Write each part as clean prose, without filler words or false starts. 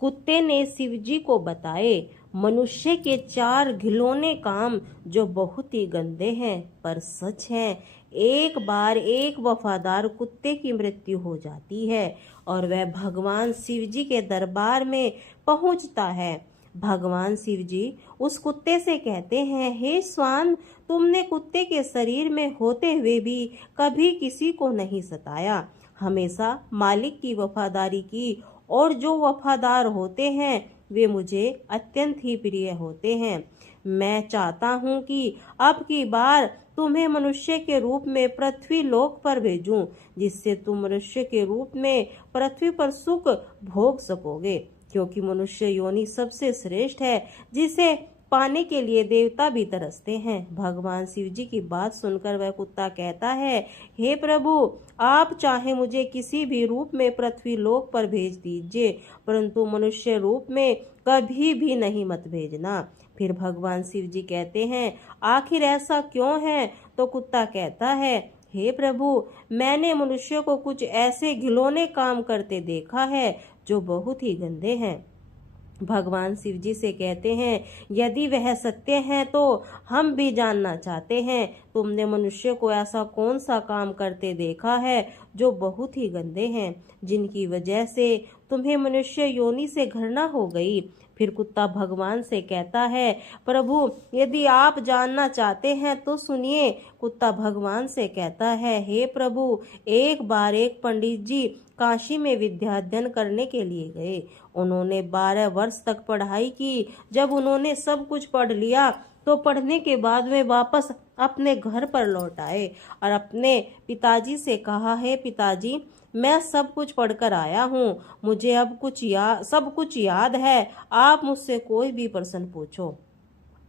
कुत्ते ने शिव जी को बताए मनुष्य के 4 घिनौने काम जो बहुत ही गंदे हैं पर सच हैं। एक बार एक वफादार कुत्ते की मृत्यु हो जाती है और वह भगवान शिव जी के दरबार में पहुंचता है। भगवान शिव जी उस कुत्ते से कहते हैं, हे स्वान, तुमने कुत्ते के शरीर में होते हुए भी कभी किसी को नहीं सताया, हमेशा मालिक की वफादारी की, और जो वफादार होते हैं वे मुझे अत्यंत ही प्रिय होते हैं। मैं चाहता हूँ कि अब की बार तुम्हें मनुष्य के रूप में पृथ्वी लोक पर भेजूं, जिससे तुम मनुष्य के रूप में पृथ्वी पर सुख भोग सकोगे, क्योंकि मनुष्य योनि सबसे श्रेष्ठ है, जिसे पाने के लिए देवता भी तरसते हैं। भगवान शिव जी की बात सुनकर वह कुत्ता कहता है, हे प्रभु, आप चाहे मुझे किसी भी रूप में पृथ्वी लोक पर भेज दीजिए, परंतु मनुष्य रूप में कभी भी नहीं मत भेजना। फिर भगवान शिव जी कहते हैं, आखिर ऐसा क्यों है? तो कुत्ता कहता है, हे प्रभु, मैंने मनुष्य को कुछ ऐसे घिनौने काम करते देखा है जो बहुत ही गंदे हैं। भगवान शिव जी से कहते हैं, यदि वह सत्य है तो हम भी जानना चाहते हैं, तुमने मनुष्य को ऐसा कौन सा काम करते देखा है जो बहुत ही गंदे हैं, जिनकी वजह से तुम्हें मनुष्य योनि से घृणा हो गई। फिर कुत्ता भगवान से कहता है, प्रभु, यदि आप जानना चाहते हैं तो सुनिए। कुत्ता भगवान से कहता है, हे प्रभु, एक बार एक पंडित जी काशी में विद्या अध्ययन करने के लिए गए। उन्होंने 12 वर्ष तक पढ़ाई की। जब उन्होंने सब कुछ पढ़ लिया तो पढ़ने के बाद वे वापस अपने घर पर लौट आए और अपने पिताजी से कहा, हे पिताजी, मैं सब कुछ पढ़कर आया हूँ, मुझे अब सब कुछ याद है, आप मुझसे कोई भी प्रश्न पूछो,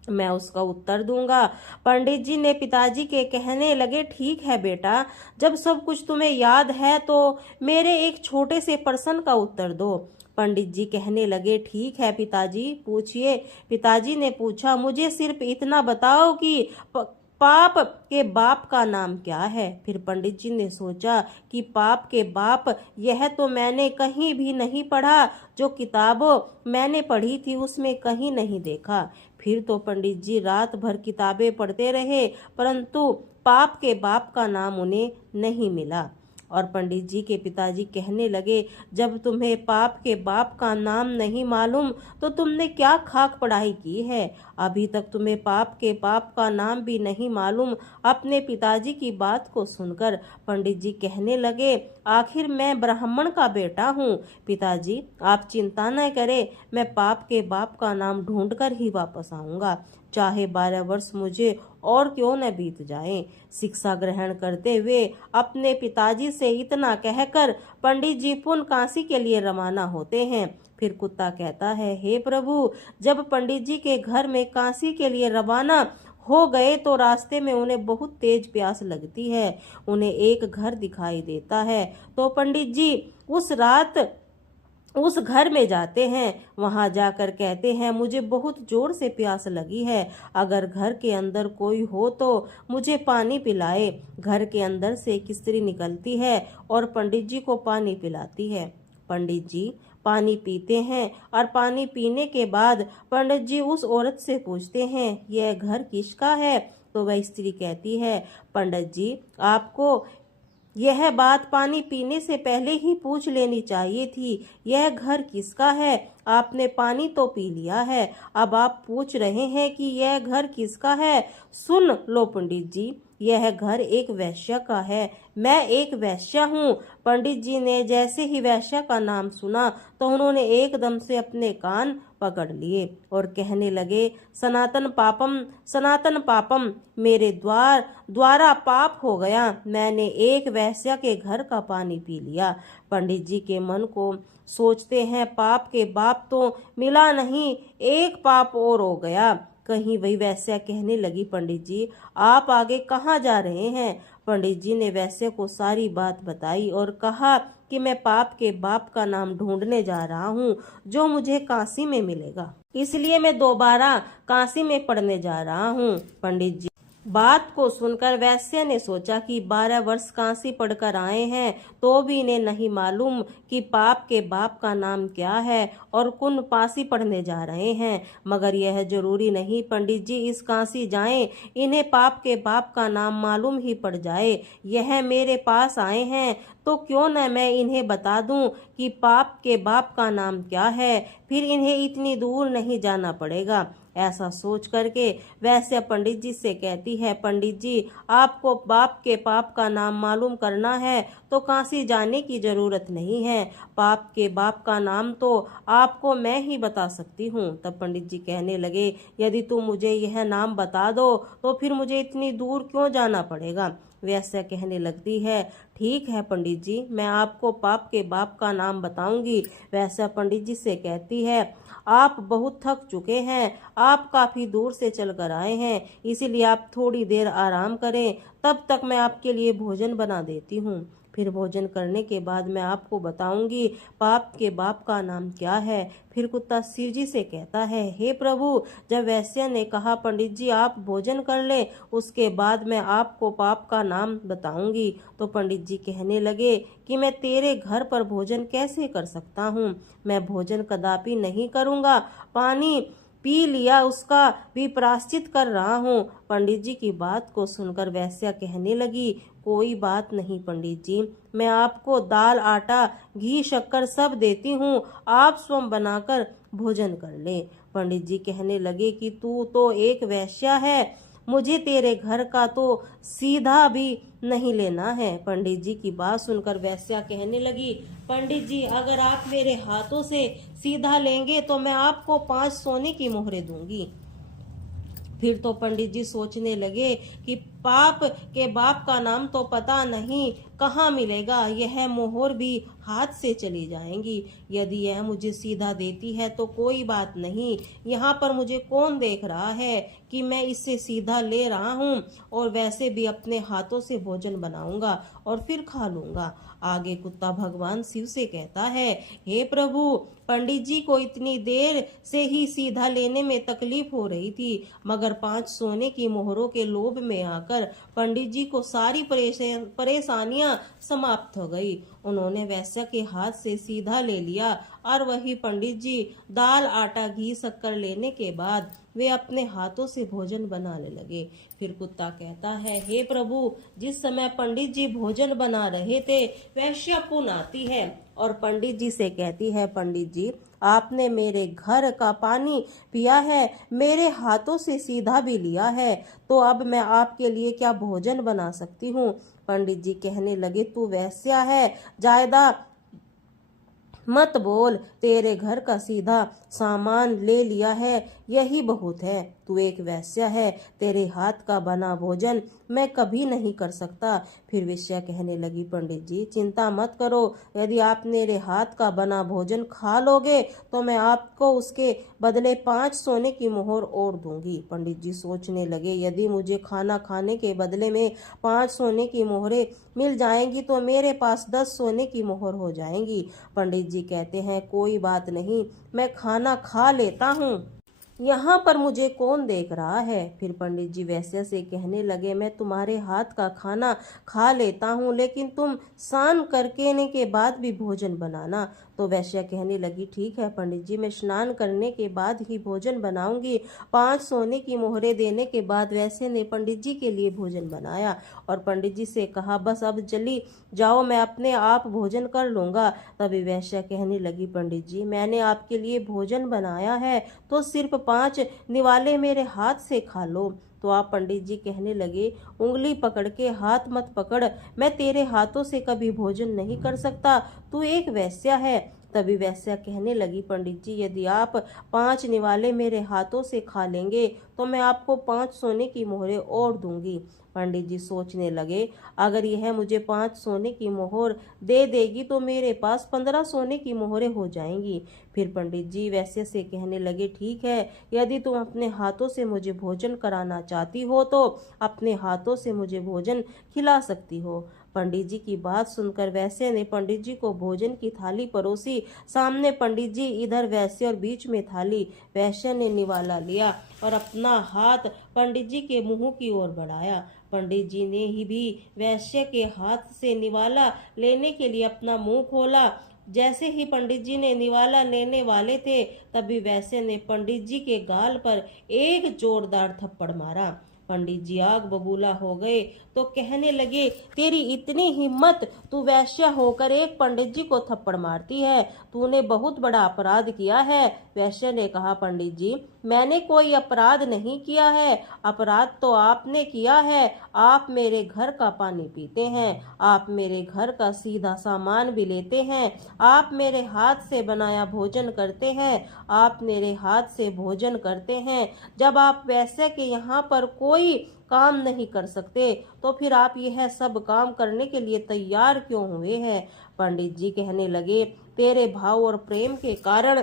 मैं उसका उत्तर दूंगा। पंडित जी ने पिताजी के कहने लगे, ठीक है बेटा, जब सब कुछ तुम्हें याद है तो मेरे एक छोटे से प्रश्न का उत्तर दो। पंडित जी कहने लगे, ठीक है पिताजी, पूछिए। पिताजी ने पूछा, मुझे सिर्फ इतना बताओ कि पाप के बाप का नाम क्या है? फिर पंडित जी ने सोचा कि पाप के बाप, यह तो मैंने कहीं भी नहीं पढ़ा, जो किताबों मैंने पढ़ी थी उसमें कहीं नहीं देखा। फिर तो पंडित जी रात भर किताबें पढ़ते रहे, परंतु पाप के बाप का नाम उन्हें नहीं मिला। और पंडित जी के पिताजी कहने लगे, जब तुम्हें पाप के बाप का नाम नहीं मालूम तो तुमने क्या खाक पढ़ाई की है? अभी तक तुम्हें पाप के बाप का नाम भी नहीं मालूम। अपने पिताजी की बात को सुनकर पंडित जी कहने लगे, आखिर मैं ब्राह्मण का बेटा हूँ। पिताजी, आप चिंता न करें, मैं पाप के बाप का नाम ढूंढकर ही वापस आऊँगा, चाहे 12 वर्ष मुझे और क्यों न बीत जाएं। शिक्षा ग्रहण करते हुए अपने पिताजी से इतना कहकर पंडित जी पुनः काशी के लिए रवाना होते हैं। फिर कुत्ता कहता है, हे प्रभु, जब पंडित जी के घर में काशी के लिए रवाना हो गए तो रास्ते में उन्हें बहुत तेज प्यास लगती है। उन्हें एक घर दिखाई देता है तो पंडित जी उस रात उस घर में जाते हैं। वहां जाकर कहते हैं, मुझे बहुत जोर से प्यास लगी है, अगर घर के अंदर कोई हो तो मुझे पानी पिलाए। घर के अंदर से एक स्त्री निकलती है और पंडित जी को पानी पिलाती है। पंडित जी पानी पीते हैं और पानी पीने के बाद पंडित जी उस औरत से पूछते हैं, यह घर किसका है? तो वह स्त्री कहती है, पंडित जी, आपको यह बात पानी पीने से पहले ही पूछ लेनी चाहिए थी, यह घर किसका है? आपने पानी तो पी लिया है, अब आप पूछ रहे हैं कि यह घर किसका है? सुन लो पंडित जी, यह घर एक वैश्य का है, मैं एक वैश्य हूँ। पंडित जी ने जैसे ही वैश्य का नाम सुना तो उन्होंने एकदम से अपने कान पकड़ लिए और कहने लगे, सनातन पापम, मेरे द्वारा पाप हो गया, मैंने एक वैश्य के घर का पानी पी लिया। पंडित जी के मन को सोचते हैं, पाप के बाप तो मिला नहीं, एक पाप और हो गया। कहीं वही वैश्या कहने लगी, पंडित जी, आप आगे कहाँ जा रहे हैं? पंडित जी ने वैश्य को सारी बात बताई और कहा कि मैं पाप के बाप का नाम ढूंढने जा रहा हूँ, जो मुझे काशी में मिलेगा, इसलिए मैं दोबारा काशी में पढ़ने जा रहा हूँ। पंडित जी बात को सुनकर वैश्य ने सोचा कि 12 वर्ष काशी पढ़कर आए हैं तो भी इन्हें नहीं मालूम कि पाप के बाप का नाम क्या है और कौन पासी पढ़ने जा रहे हैं। मगर यह जरूरी नहीं पंडित जी इस काशी जाएं, इन्हें पाप के बाप का नाम मालूम ही पड़ जाए। यह मेरे पास आए हैं तो क्यों न मैं इन्हें बता दूं कि पाप के बाप का नाम क्या है, फिर इन्हें इतनी दूर नहीं जाना पड़ेगा। ऐसा सोच करके वैश्य पंडित जी से कहती है, पंडित जी आपको बाप के पाप का नाम मालूम करना है तो काशी जाने की जरूरत नहीं है, पाप के बाप का नाम तो आपको मैं ही बता सकती हूँ। तब पंडित जी कहने लगे, यदि तुम मुझे यह नाम बता दो तो फिर मुझे इतनी दूर क्यों जाना पड़ेगा। वैश्य कहने लगती है, ठीक है पंडित जी, मैं आपको पाप के बाप का नाम बताऊंगी। वैश्य पंडित जी से कहती है, आप बहुत थक चुके हैं, आप काफी दूर से चलकर आए हैं, इसीलिए आप थोड़ी देर आराम करें, तब तक मैं आपके लिए भोजन बना देती हूँ। फिर भोजन करने के बाद मैं आपको बताऊंगी पाप के बाप का नाम क्या है। फिर कुत्ता शिव जी से कहता है, हे प्रभु, जब वैश्य ने कहा पंडित जी आप भोजन कर ले, उसके बाद मैं आपको पाप का नाम बताऊंगी, तो पंडित जी कहने लगे कि मैं तेरे घर पर भोजन कैसे कर सकता हूँ, मैं भोजन कदापि नहीं करूँगा, पानी पी लिया उसका भी प्रायश्चित कर रहा हूँ। पंडित जी की बात को सुनकर वैश्या कहने लगी, कोई बात नहीं पंडित जी, मैं आपको दाल आटा घी शक्कर सब देती हूँ, आप स्वयं बनाकर भोजन कर ले। पंडित जी कहने लगे कि तू तो एक वैश्या है, मुझे तेरे घर का तो सीधा भी नहीं लेना है। पंडित जी की बात सुनकर वैश्या कहने लगी, पंडित जी अगर आप मेरे हाथों से सीधा लेंगे तो मैं आपको 5 सोने की मोहरें दूंगी। फिर तो पंडित जी सोचने लगे कि पाप के बाप का नाम तो पता नहीं कहाँ मिलेगा, यह मोहर भी हाथ से चली जाएंगी। यदि यह मुझे सीधा देती है तो कोई बात नहीं, यहाँ पर मुझे कौन देख रहा है कि मैं इससे सीधा ले रहा हूँ, और वैसे भी अपने हाथों से भोजन बनाऊंगा और फिर खा लूंगा। आगे कुत्ता भगवान शिव से कहता है, हे प्रभु, पंडित जी को इतनी देर से ही सीधा लेने में तकलीफ हो रही थी, मगर 5 सोने की मोहरों के लोभ में आकर पंडित जी को सारी परेशानियां समाप्त हो गई। उन्होंने वैश्य के हाथ से सीधा ले लिया और वही पंडित जी दाल आटा घी शक्कर लेने के बाद वे अपने हाथों से भोजन बनाने लगे। फिर कुत्ता कहता है, हे प्रभु, जिस समय पंडित जी भोजन बना रहे थे वैश्या पुन आती है और पंडित जी से कहती है, पंडित जी आपने मेरे घर का पानी पिया है, मेरे हाथों से सीधा भी लिया है, तो अब मैं आपके लिए क्या भोजन बना सकती हूँ। पंडित जी कहने लगे, तू वैश्या है, ज्यादा मत बोल, तेरे घर का सीधा सामान ले लिया है यही बहुत है, तू एक वैश्या है, तेरे हाथ का बना भोजन मैं कभी नहीं कर सकता। फिर वेश्या कहने लगी, पंडित जी चिंता मत करो, यदि आप मेरे हाथ का बना भोजन खा लोगे तो मैं आपको उसके बदले 5 सोने की मोहर और दूंगी। पंडित जी सोचने लगे, यदि मुझे खाना खाने के बदले में 5 सोने की मोहरें मिल जाएंगी तो मेरे पास 10 सोने की मोहर हो जाएंगी। पंडित जी कहते हैं, कोई बात नहीं, मैं खाना खा लेता हूँ, यहाँ पर मुझे कौन देख रहा है। फिर पंडित जी वैश्य से कहने लगे, मैं तुम्हारे हाथ का खाना खा लेता हूँ, लेकिन तुम स्नान करने के बाद भी भोजन बनाना। तो वैश्या कहने लगी, ठीक है पंडित जी, मैं स्नान करने के बाद ही भोजन बनाऊंगी। 5 सोने की मोहरें देने के बाद वैश्य ने पंडित जी के लिए भोजन बनाया और पंडित जी से कहा, बस अब चली जाओ, मैं अपने आप भोजन कर लूंगा। तभी वैश्या कहने लगी, पंडित जी मैंने आपके लिए भोजन बनाया है तो सिर्फ 5 निवाले मेरे हाथ से खा लो। तो आप पंडित जी कहने लगे, उंगली पकड़ के हाथ मत पकड़, मैं तेरे हाथों से कभी भोजन नहीं कर सकता, तू एक वैश्या है। तभी वैश्या कहने लगी, पंडित जी यदि आप 5 निवाले मेरे हाथों से खा लेंगे तो मैं आपको 5 सोने की मोहरें और दूंगी। पंडित जी सोचने लगे, अगर यह मुझे 5 सोने की मोहर दे देगी तो मेरे पास 15 सोने की मोहरें हो जाएंगी। फिर पंडित जी वैश्य से कहने लगे, ठीक है, यदि तुम अपने हाथों से मुझे भोजन कराना चाहती हो तो अपने हाथों से मुझे भोजन खिला सकती हो। पंडित जी की बात सुनकर वैश्य ने पंडित जी को भोजन की थाली परोसी। सामने पंडित जी, इधर वैश्य और बीच में थाली। वैश्य ने निवाला लिया और अपना हाथ पंडित जी के मुंह की ओर बढ़ाया। पंडित जी ने ही भी वैश्य के हाथ से निवाला लेने के लिए अपना मुंह खोला। जैसे ही पंडित जी ने निवाला लेने वाले थे, तभी वैश्य ने पंडित जी के गाल पर एक जोरदार थप्पड़ मारा। पंडित जी आग बबूला हो गए तो कहने लगे, तेरी इतनी हिम्मत, तू वैश्य होकर एक पंडित जी को थप्पड़ मारती है, तूने बहुत बड़ा अपराध किया है। वैश्य ने कहा, पंडित जी, मैंने कोई अपराध नहीं किया है, अपराध तो आपने किया है। आप मेरे घर का पानी पीते हैं, आप मेरे घर का सीधा सामान भी लेते हैं, आप मेरे हाथ से बनाया भोजन करते हैं, आप मेरे हाथ से भोजन करते हैं। जब आप वैश्य के यहाँ पर कोई काम नहीं कर सकते, तो फिर आप यह सब काम करने के लिए तैयार क्यों हुए हैं? पंडित जी कहने लगे, तेरे भाव और प्रेम के कारण।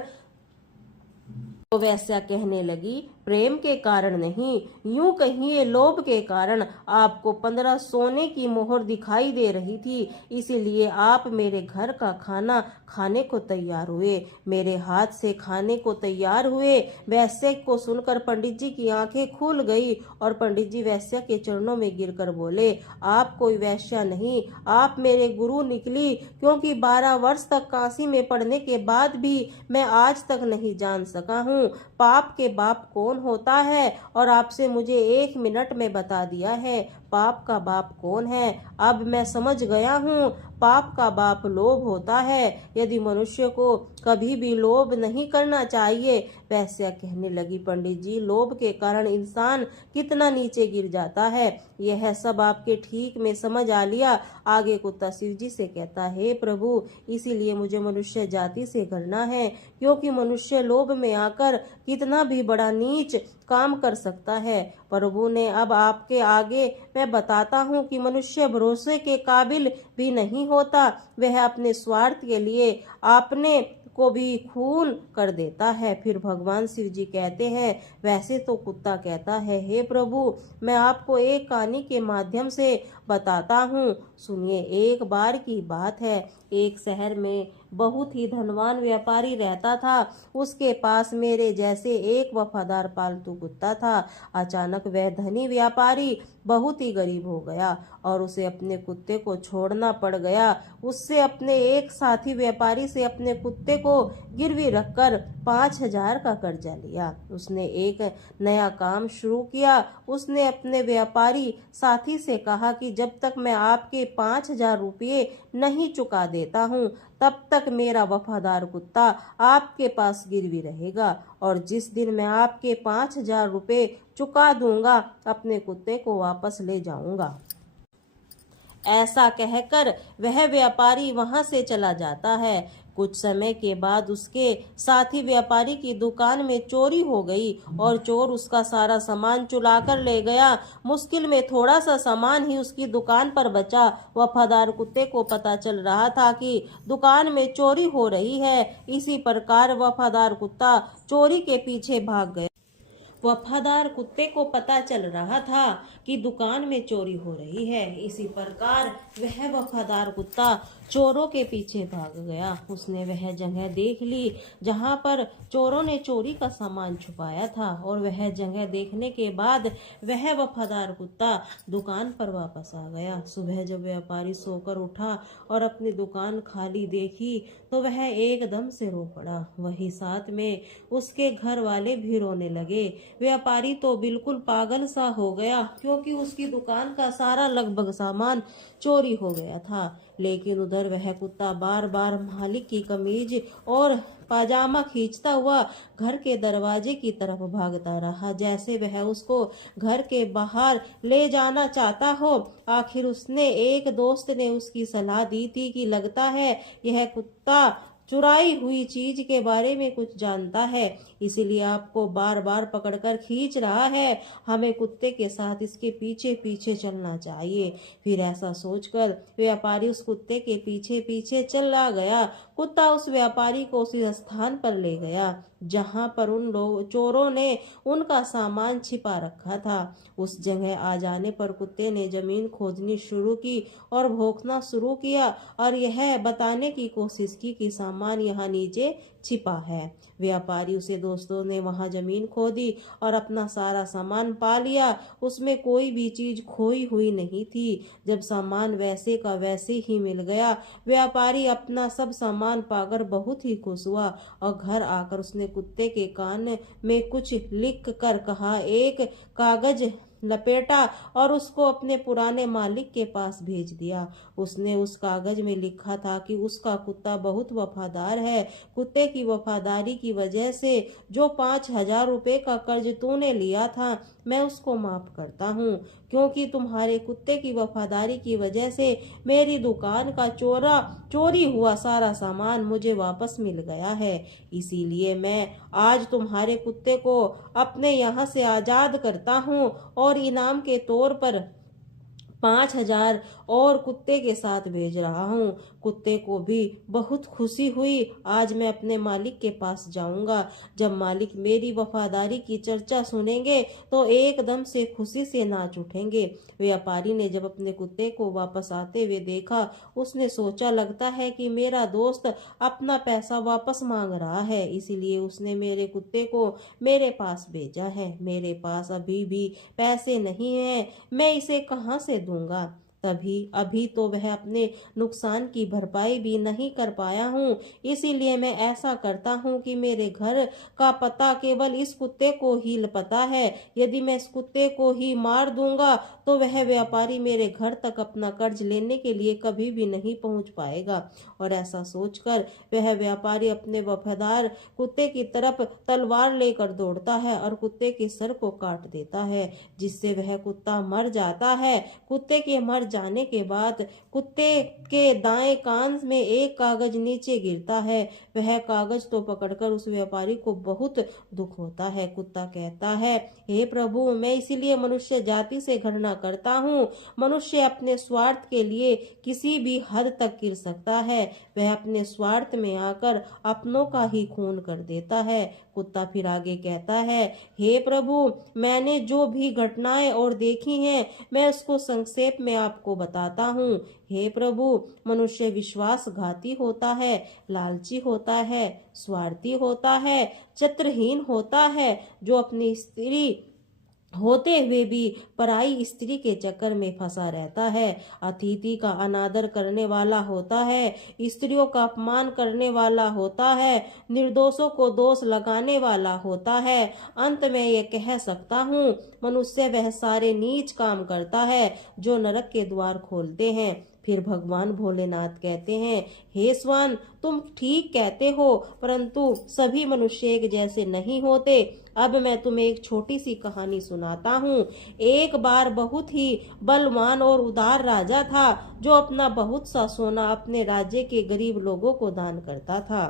तो वैश्या कहने लगी, प्रेम के कारण नहीं, यूं कहिए लोभ के कारण। आपको 15 सोने की मोहर दिखाई दे रही थी, इसीलिए आप मेरे घर का खाना खाने को तैयार हुए, मेरे हाथ से खाने को तैयार हुए। वैश्य को सुनकर पंडित जी की आंखें खुल गई और पंडित जी वैश्य के चरणों में गिरकर बोले, आप कोई वैश्या नहीं, आप मेरे गुरु निकली, क्योंकि 12 वर्ष तक काशी में पढ़ने के बाद भी मैं आज तक नहीं जान सका हूँ पाप के बाप कौन होता है, और आपसे मुझे 1 मिनट में बता दिया है पाप का बाप कौन है। अब मैं समझ गया हूँ, पाप का बाप लोभ होता है। यदि मनुष्य को कभी भी लोभ नहीं करना चाहिए। वैश्या कहने लगी, पंडित जी, लोभ के कारण इंसान कितना नीचे गिर जाता है, यह सब आपके ठीक में समझ आ लिया। आगे कुत्ता शिव जी से कहता है, हे प्रभु, इसीलिए मुझे मनुष्य जाति से करना है, क्योंकि मनुष्य लोभ में आकर कितना भी बड़ा नीच काम कर सकता है। प्रभु ने अब आपके आगे मैं बताता हूँ कि मनुष्य भरोसे के काबिल भी नहीं होता, वह अपने स्वार्थ के लिए आपने को भी खून कर देता है। फिर भगवान शिव जी कहते हैं, वैसे तो कुत्ता कहता है, हे प्रभु, मैं आपको एक कहानी के माध्यम से बताता हूँ, सुनिए। एक बार की बात है, एक शहर में बहुत ही धनवान व्यापारी रहता था। उसके पास मेरे जैसे एक वफादार पालतू कुत्ता था। अचानक वह धनी व्यापारी बहुत ही गरीब हो गया और उसे अपने कुत्ते को छोड़ना पड़ गया। उससे अपने एक साथी व्यापारी से अपने कुत्ते को गिरवी रखकर 5,000 का कर्जा लिया। उसने एक नया काम शुरू किया। उसने अपने व्यापारी साथी से कहा कि जब तक मैं आपके 5,000 रुपये नहीं चुका देता हूँ, तब तक मेरा वफादार कुत्ता आपके पास गिरवी रहेगा, और जिस दिन मैं आपके 5,000 रुपये चुका दूंगा, अपने कुत्ते को वापस ले जाऊंगा। ऐसा कहकर वह व्यापारी वहां से चला जाता है। कुछ समय के बाद उसके साथी व्यापारी की दुकान में चोरी हो गई और चोर उसका सारा सामान चुरा कर ले गया। मुश्किल में थोड़ा सा सामान ही उसकी दुकान पर बचा। वफादार कुत्ते को पता चल रहा था कि दुकान में चोरी हो रही है। इसी प्रकार वफादार कुत्ता चोरी के पीछे भाग गया। वफादार कुत्ते को पता चल रहा था कि दुकान में चोरी हो रही है। इसी प्रकार वह वफादार कुत्ता चोरों के पीछे भाग गया। उसने वह जगह देख ली जहां पर चोरों ने चोरी का सामान छुपाया था, और वह जगह देखने के बाद वह वफादार कुत्ता दुकान पर वापस आ गया। सुबह जब व्यापारी सोकर उठा और अपनी दुकान खाली देखी तो वह एकदम से रो पड़ा। वही साथ में उसके घर वाले भी रोने लगे। व्यापारी तो बिल्कुल पागल सा हो गया, क्योंकि उसकी दुकान का सारा लगभग सामान चोरी हो गया था। लेकिन उधर वह कुत्ता बार बार मालिक की कमीज और पाजामा खींचता हुआ घर के दरवाजे की तरफ भागता रहा, जैसे वह उसको घर के बाहर ले जाना चाहता हो। आखिर उसने एक दोस्त ने उसकी सलाह दी थी कि लगता है यह कुत्ता चुराई हुई चीज के बारे में कुछ जानता है, इसीलिए आपको बार बार पकड़कर खींच रहा है। हमें कुत्ते के साथ इसके पीछे पीछे चलना चाहिए। फिर ऐसा सोचकर व्यापारी उस कुत्ते के पीछे पीछे चला गया। कुत्ता उस व्यापारी को उसी स्थान पर ले गया जहां पर उन लोग चोरों ने उनका सामान छिपा रखा था। उस जगह आ जाने पर कुत्ते ने जमीन खोदनी शुरू की और भौंकना शुरू किया और यह बताने की कोशिश की कि सामान यहाँ नीचे छिपा है। व्यापारी उसे दोस्तों ने वहां जमीन खोदी और अपना सारा सामान पा लिया। उसमें कोई भी चीज खोई हुई नहीं थी। जब सामान वैसे का वैसे ही मिल गया, व्यापारी अपना सब सामान पाकर बहुत ही खुश हुआ और घर आकर उसने कुत्ते के कान में कुछ लिख कर कहा, एक कागज लपेटा और उसको अपने पुराने मालिक के पास भेज दिया। उसने उस कागज में लिखा था कि उसका कुत्ता बहुत वफादार है। कुत्ते की वफादारी की वजह से जो 5,000 रुपए का कर्ज तूने लिया था, मैं उसको माफ करता हूँ, क्योंकि तुम्हारे कुत्ते की वफादारी की वजह से मेरी दुकान का चोरी हुआ सारा सामान मुझे वापस मिल गया है। इसीलिए मैं आज तुम्हारे कुत्ते को अपने यहाँ से आजाद करता हूँ और इनाम के तौर पर 5,000 और कुत्ते के साथ भेज रहा हूँ। कुत्ते को भी बहुत खुशी हुई। आज मैं अपने मालिक के पास जाऊंगा। जब मालिक मेरी वफादारी की चर्चा सुनेंगे तो एकदम से खुशी से नाच उठेंगे। व्यापारी ने जब अपने कुत्ते को वापस आते हुए देखा, उसने सोचा, लगता है कि मेरा दोस्त अपना पैसा वापस मांग रहा है, इसीलिए उसने मेरे कुत्ते को मेरे पास भेजा है। मेरे पास अभी भी पैसे नहीं है, मैं इसे कहाँ से दूंगा? अभी तो वह अपने नुकसान की भरपाई भी नहीं कर पाया हूँ, इसीलिए मैं ऐसा करता हूँ कि मेरे घर का पता केवल इस कुत्ते को ही पता है। यदि मैं इस कुत्ते को ही मार दूंगा तो वह व्यापारी मेरे घर तक अपना कर्ज लेने के लिए कभी भी नहीं पहुंच पाएगा। और ऐसा सोचकर वह व्यापारी अपने वफादार कुत्ते की तरफ तलवार लेकर दौड़ता है और कुत्ते के सर को काट देता है, जिससे वह कुत्ता मर जाता है। कुत्ते के मर जाने के बाद कुत्ते के दाएं कान में एक कागज नीचे गिरता है। वह कागज तो पकड़कर उस व्यापारी को बहुत दुख होता है। कुत्ता कहता है, हे प्रभु, मैं इसीलिए मनुष्य जाति से घृणा करता हूँ। मनुष्य अपने स्वार्थ के लिए किसी भी हद तक गिर सकता है। वह अपने स्वार्थ में आकर अपनों का ही खून कर देता है। कुत्ता फिर आगे कहता है, हे प्रभु, मैंने जो भी घटनाएं और देखी हैं, मैं उसको संक्षेप में आपको बताता हूँ। हे प्रभु, मनुष्य विश्वासघाती होता है, लालची होता है, स्वार्थी होता है, चरित्रहीन होता है, जो अपनी स्त्री होते हुए भी पराई स्त्री के चक्कर में फंसा रहता है, अतिथि का अनादर करने वाला होता है, स्त्रियों का अपमान करने वाला होता है, निर्दोषों को दोष लगाने वाला होता है। अंत में ये कह सकता हूँ, मनुष्य वह सारे नीच काम करता है जो नरक के द्वार खोलते हैं। फिर भगवान भोलेनाथ कहते हैं, हे स्वान, तुम ठीक कहते हो, परंतु सभी मनुष्य एक जैसे नहीं होते। अब मैं तुम्हें एक छोटी सी कहानी सुनाता हूँ। एक बार बहुत ही बलवान और उदार राजा था, जो अपना बहुत सा सोना अपने राज्य के गरीब लोगों को दान करता था।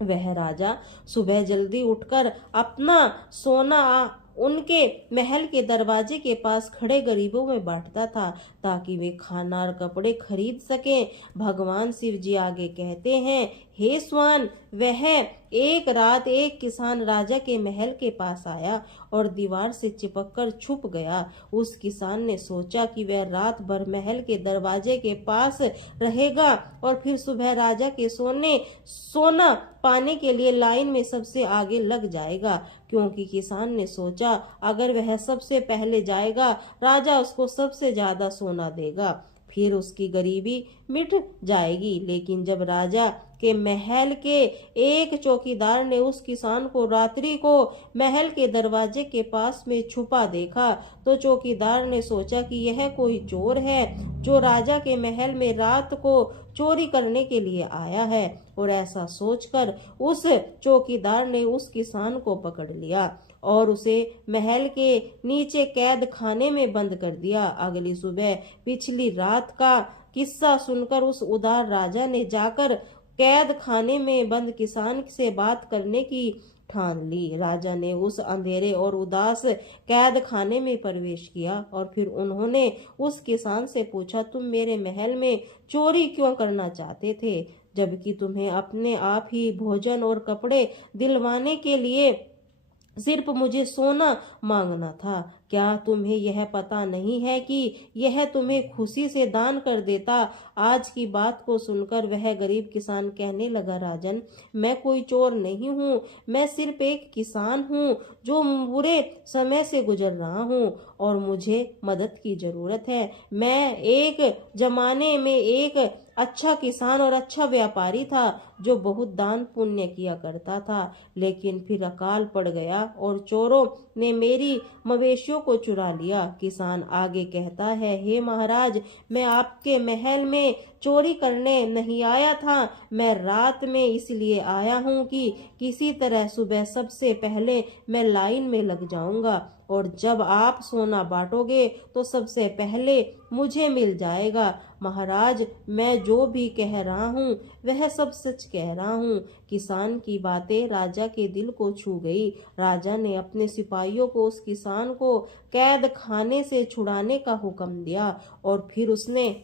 वह राजा सुबह जल्दी उठकर अपना सोना उनके महल के दरवाजे के पास खड़े गरीबों में बांटता था, ताकि वे खाना और कपड़े खरीद सकें। भगवान शिव जी आगे कहते हैं, हे स्वान, वह एक रात एक किसान राजा के महल के पास आया और दीवार से चिपककर छुप गया। उस किसान ने सोचा कि वह रात भर महल के दरवाजे के पास रहेगा और फिर सुबह राजा के सोना पाने के लिए लाइन में सबसे आगे लग जाएगा, क्योंकि किसान ने सोचा, अगर वह सबसे पहले जाएगा, राजा उसको सबसे ज्यादा सोना देगा, फिर उसकी गरीबी मिट जाएगी। लेकिन जब राजा के महल के एक चौकीदार ने उस किसान को रात्रि को महल के दरवाजे के पास में छुपा देखा, तो चौकीदार ने सोचा कि यह कोई चोर है जो राजा के महल में रात को चोरी करने के लिए आया है। और ऐसा सोचकर उस चौकीदार ने उस किसान को पकड़ लिया और उसे महल के नीचे कैद खाने में बंद कर दिया। अगली सुबह पिछली रात का किस्सा सुनकर उस उदार राजा ने जाकर कैद खाने में बंद किसान से बात करने की ठान ली। राजा ने उस अंधेरे और उदास कैद खाने में प्रवेश किया और फिर उन्होंने उस किसान से पूछा, तुम मेरे महल में चोरी क्यों करना चाहते थे, जबकि तुम्हें अपने आप ही भोजन और कपड़े दिलवाने के लिए सिर्फ मुझे सोना मांगना था। क्या तुम्हें यह पता नहीं है कि यह तुम्हें खुशी से दान कर देता। आज की बात को सुनकर वह गरीब किसान कहने लगा, राजन, मैं कोई चोर नहीं हूँ, मैं सिर्फ एक किसान हूँ जो बुरे समय से गुजर रहा हूँ और मुझे मदद की जरूरत है। मैं एक जमाने में एक अच्छा किसान और अच्छा व्यापारी था जो बहुत दान पुण्य किया करता था, लेकिन फिर अकाल पड़ गया और चोरों ने मेरी मवेशियों को चुरा लिया। किसान आगे कहता है, हे महाराज, मैं आपके महल में चोरी करने नहीं आया था। मैं रात में इसलिए आया हूँ कि किसी तरह सुबह सबसे पहले मैं लाइन में लग जाऊंगा और जब आप सोना बांटोगे तो सबसे पहले मुझे मिल जाएगा। महाराज, मैं जो भी कह रहा हूँ वह सब सच कह रहा हूँ। किसान की बातें राजा के दिल को छू गई। राजा ने अपने सिपाहियों को उस किसान को कैद खाने से छुड़ाने का हुक्म दिया और फिर उसने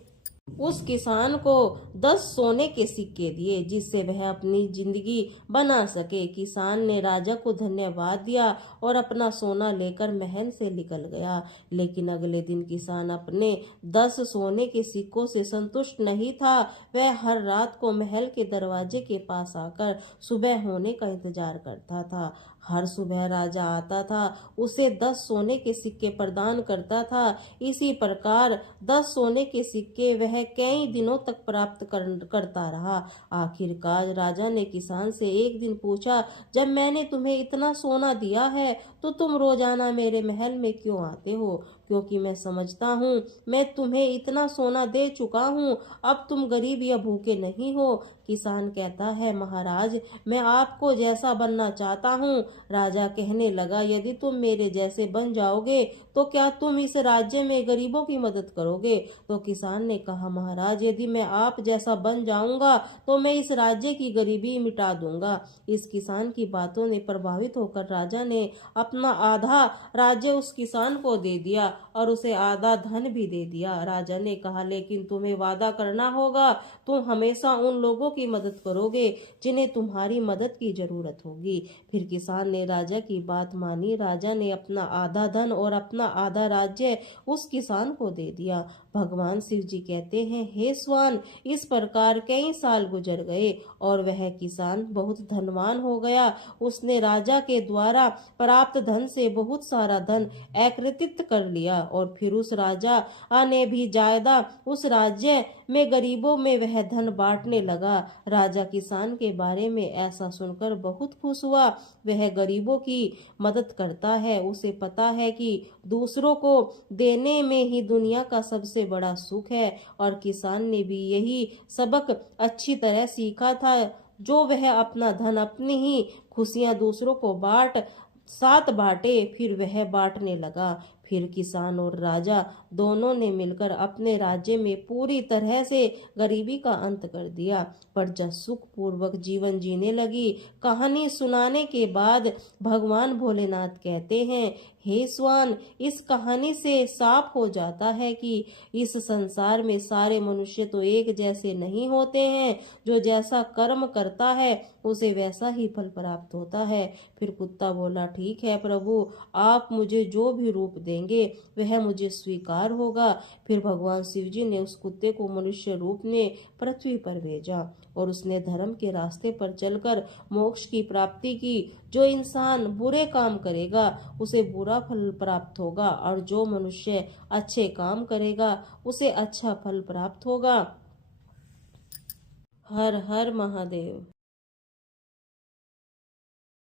उस किसान को 10 सोने के सिक्के दिए जिससे वह अपनी जिंदगी बना सके। किसान ने राजा को धन्यवाद दिया और अपना सोना लेकर महल से निकल गया। लेकिन अगले दिन किसान अपने 10 सोने के सिक्कों से संतुष्ट नहीं था। वह हर रात को महल के दरवाजे के पास आकर सुबह होने का इंतजार करता था। हर सुबह राजा आता था, उसे 10 सोने के सिक्के प्रदान करता था। इसी प्रकार 10 सोने के सिक्के वह कई दिनों तक प्राप्त करता रहा। आखिरकार राजा ने किसान से एक दिन पूछा, जब मैंने तुम्हें इतना सोना दिया है तो तुम रोजाना मेरे महल में क्यों आते हो? क्योंकि मैं समझता हूँ मैं तुम्हें इतना सोना दे चुका हूँ, अब तुम गरीब या भूखे नहीं हो। किसान कहता है, महाराज, मैं आपको जैसा बनना चाहता हूँ। राजा कहने लगा, यदि तुम मेरे जैसे बन जाओगे तो क्या तुम इस राज्य में गरीबों की मदद करोगे? तो किसान ने कहा, महाराज, यदि मैं आप जैसा बन जाऊंगा तो मैं इस राज्य की गरीबी मिटा दूंगा। इस किसान की बातों ने प्रभावित होकर राजा ने अपना आधा राज्य उस किसान को दे दिया और उसे आधा धन भी दे दिया। राजा ने कहा, लेकिन तुम्हें वादा करना होगा, तुम हमेशा उन लोगों की मदद करोगे जिन्हें तुम्हारी मदद की जरूरत होगी। फिर किसान ने राजा की बात मानी। राजा ने अपना आधा धन और अपना आधा राज्य उस किसान को दे दिया। भगवान शिव जी कहते हैं, हे स्वान, इस प्रकार कई साल गुजर गए और वह किसान बहुत धनवान हो गया। उसने राजा के द्वारा प्राप्त धन से बहुत सारा धन एकत्रित कर लिया और फिर उस राजा ने भी ज्यादा उस राज्य में गरीबों में वह धन बांटने लगा। राजा किसान के बारे में ऐसा सुनकर बहुत खुश हुआ। वह गरीबों की मदद करता है, उसे पता है कि दूसरों को देने में ही दुनिया का सबसे बड़ा सुख है। और किसान ने भी यही सबक अच्छी तरह सीखा था। जो वह अपना धन, अपनी ही खुशियां दूसरों को साथ बांटे, फिर वह बांटने लगा। फिर किसान और राजा दोनों ने मिलकर अपने राज्य में पूरी तरह से गरीबी का अंत कर दिया। प्रजा सुख पूर्वक जीवन जीने लगी। कहानी सुनाने के बाद भगवान भोलेनाथ कहते हैं, हे स्वान, इस कहानी से साफ हो जाता है कि इस संसार में सारे मनुष्य तो एक जैसे नहीं होते हैं। जो जैसा कर्म करता है उसे वैसा ही फल प्राप्त होता है। फिर कुत्ता बोला, ठीक है प्रभु, आप मुझे जो भी रूप देंगे वह मुझे स्वीकार होगा। फिर भगवान शिव जी ने उस कुत्ते को मनुष्य रूप में पृथ्वी पर भेजा और उसने धर्म के रास्ते पर चलकर मोक्ष की प्राप्ति की। जो इंसान बुरे काम करेगा उसे बुरा फल प्राप्त होगा और जो मनुष्य अच्छे काम करेगा उसे अच्छा फल प्राप्त होगा। हर हर महादेव।